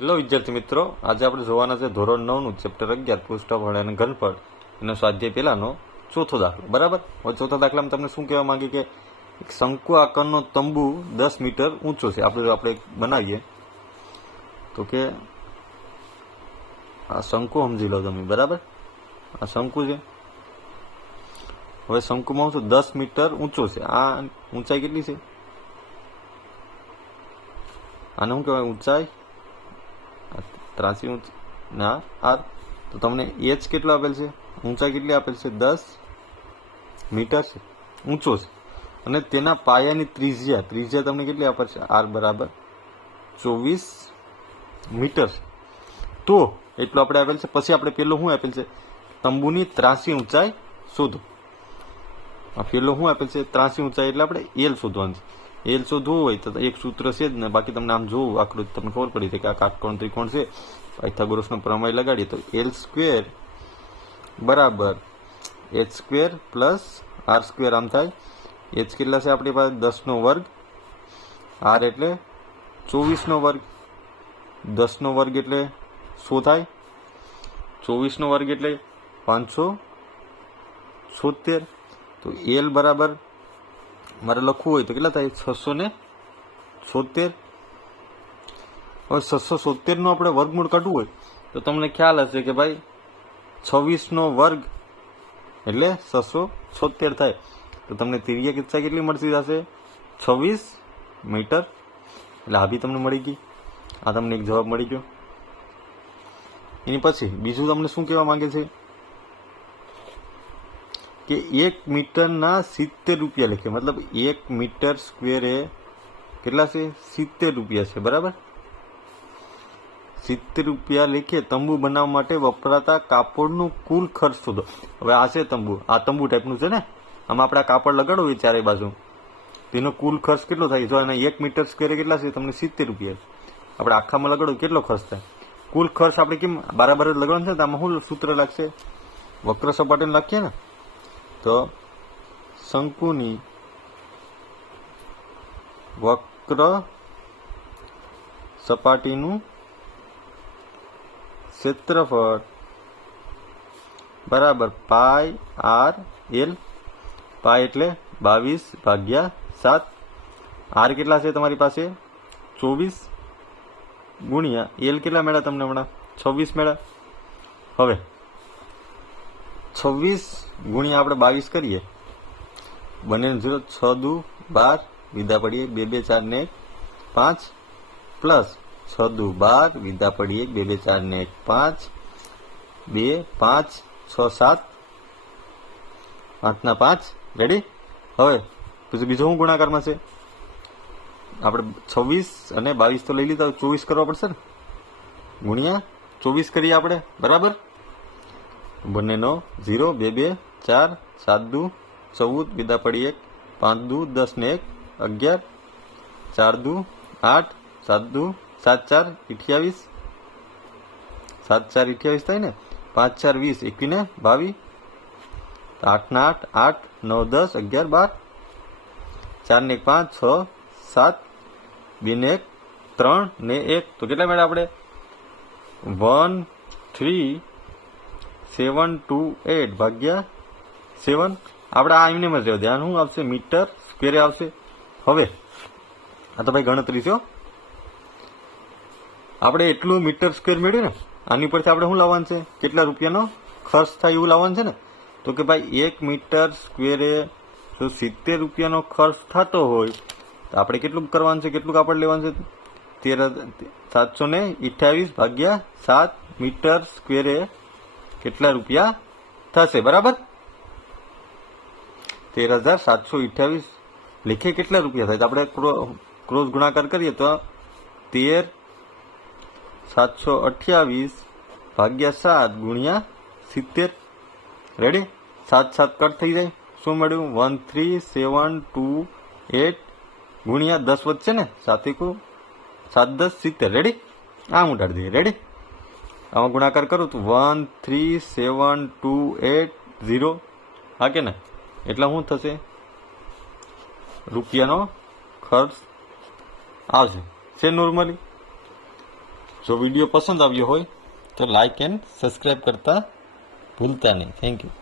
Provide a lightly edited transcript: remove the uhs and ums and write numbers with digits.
Hello વિદ્યાર્થી મિત્રો, આજે આપણે જોવાના છે ધોરણ 9નું ચેપ્ટર 11 પૃષ્ઠફળ અને ઘનફળ એનો સ્વાધ્યાય પહેલાનો ચોથો દાખલો. બરાબર. હવે ચોથા દાખલામાં તમને શું કહેવા માંગે કે એક શંકુ આકારનો તંબુ 10 મીટર ઊંચો છે. આપણે બનાવીએ તો કે આ શંકુ સમજી લો તમે. બરાબર, આ શંકુ છે. હવે શંકુમાં શું 10 મીટર ઊંચો છે. આ ઊંચાઈ કેટલી છે? આને શું કહેવાય? ઊંચાઈ ત્રાસી ના આર. તો તમને એચ કેટલો આપેલ છે? ઊંચાઈ કેટલી આપેલ છે? 10 મીટર છે, ઊંચો છે. અને તેના પાયાની ત્રિજ્યા તમને કેટલી આપેલ છે? આર બરાબર 24 મીટર છે. તો એટલું આપણે આપેલ છે. પછી આપણે પેલો શું આપેલ છે? તંબુની ત્રાસી ઊંચાઈ શોધો. આ પેલો શું આપેલ છે? ત્રાસી ઊંચાઈ. એટલે આપણે એલ શોધવાનું છે. એલ શોધવું હોય તો એક સૂત્ર છે જ ને. બાકી તમને આમ જોવું આકૃતિ તમને ખબર પડી છે કે આ કાટકોણ ત્રિકોણ છે. પાયથાગોરસનો પ્રમેય લગાડીએ તો એલ સ્ક્વેર બરાબર H square plus R square આમ થાય. એચ કેટલા છે આપણી પાસે? 10નો વર્ગ. આર એટલે 24નો વર્ગ. 10નો વર્ગ એટલે 100 થાય. 24નો વર્ગ એટલે 576. તો એલ બરાબર મારે લખવું હોય તો કેટલા થાય? 676. હવે 676 નો આપણે વર્ગમૂળ કાઢવું હોય તો તમને ખ્યાલ હશે કે ભાઈ 26નો વર્ગ એટલે 676 થાય. તો તમને તિર્યક ઊંચાઈ કેટલી મળતી જશે? 26 મીટર. એટલે આ બી તમને મળી ગઈ. આ તમને એક જવાબ મળી ગયો. એની પછી બીજું તમને શું કહેવા માંગે છે કે 1 મીટરના 70 રૂપિયા લખે. મતલબ 1 મીટર સ્ક્વેરે કેટલા છે? 70 રૂપિયા છે. બરાબર, 70 રૂપિયા લેખે તંબુ બનાવવા માટે વપરાતા કાપડનું કુલ ખર્ચ શોધો. હવે આ છે તંબુ. આ તંબુ ટાઈપનું છે ને. આમાં આપણે કાપડ લગાડવું ચારે બાજુ. તેનો કુલ ખર્ચ કેટલો થાય? જો એના 1 મીટર સ્ક્વેરે કેટલા છે? તમને 70 રૂપિયા. આપણે આખામાં લગાડવું કેટલો ખર્ચ થાય? કુલ ખર્ચ આપણે કેમ બરાબર જ લગાડવાનું છે? તો આમાં શું સૂત્ર લાગશે? વક્ર સપાટીને લખીએ ને તો શંકુની વક્ર સપાટીનું ક્ષેત્રફળ બરાબર પાય આર એલ. પાય એટલે 22/7. આર કેટલા છે તમારી પાસે? 24 ગુણ્યા એલ કેટલા મળ્યા તમને હમણાં? 26 મળ્યા. હવે 26 ગુણ્યા આપણે 22 કરીએ. બંને 0, 6 દુ 12, વિધા પડીએ 2 2 4 ને 5 પ્લસ 6 દુ 12, વિધા પડીએ 2 2 4 ને 5, 2 5 6 7, 8 ના 5. રેડી. હવે પછી બીજો શું ગુણાકારમાં છે? આપણે 26 અને 22 તો લઈ લીધા, 24 કરવા પડશે ને. ગુણ્યા 24 કરીએ આપણે. બરાબર, બંનેનો 0, 2 2 4, 7 દુ 14, વિધા પડી 1, 5 દુ 10 ને 1 11, 4 દુ 8, 7 દુ 7 4 28, 7 4 28 થાય ને. 5 4 20, 21 ને 22, 8 ના 8, 8 9 10 11 12, 4 ને 1 5 6 7, 2 ને 1 3 ને 1. તો કેટલા મળ્યા આપણે? 13728 ભાગ્યા 7. આપણે આ એમને જ રહેવા. ધ્યાન શું આવશે? મીટર સ્ક્વેરે આવશે. હવે આ તો ભાઈ ગણતરી છે. આપણે એટલું મીટર સ્ક્વેર મેળવ્યું ને. આની પરથી આપણે શું લાવવાનું છે? કેટલા રૂપિયાનો ખર્ચ થાય એવું લાવવાનું છે ને. તો કે ભાઈ 1 મીટર સ્ક્વેરે જો 70 રૂપિયાનો ખર્ચ થતો હોય તો આપણે કેટલું કરવાનું છે? કેટલું કાપડ લેવાનું છે? 13728 ભાગ્યા 7 મીટર સ્ક્વેરે કેટલા રૂપિયા થશે? બરાબર, 13728 લેખે કેટલા રૂપિયા થાય? તો આપણે ક્રોસ ગુણાકાર કરીએ તો 13728 ભાગ્યા 7 ગુણ્યા 70. રેડી. 7 7 કટ થઈ જાય. શું મળ્યું? 13728 ગુણ્યા 10 વધશે ને. 7 1 7 10 70. રેડી. આમ ઉડાડી દઈએ. રેડી. આમાં ગુણાકાર કરું તો 13728 હા કે ને. એટલે શું થશે? રૂપિયાનો ખર્ચ આવશે છે નોર્મલી. જો વિડીયો પસંદ આવ્યો હોય તો લાઇક એન્ડ સબસ્ક્રાઈબ કરતા ભૂલતા નહીં. Thank you.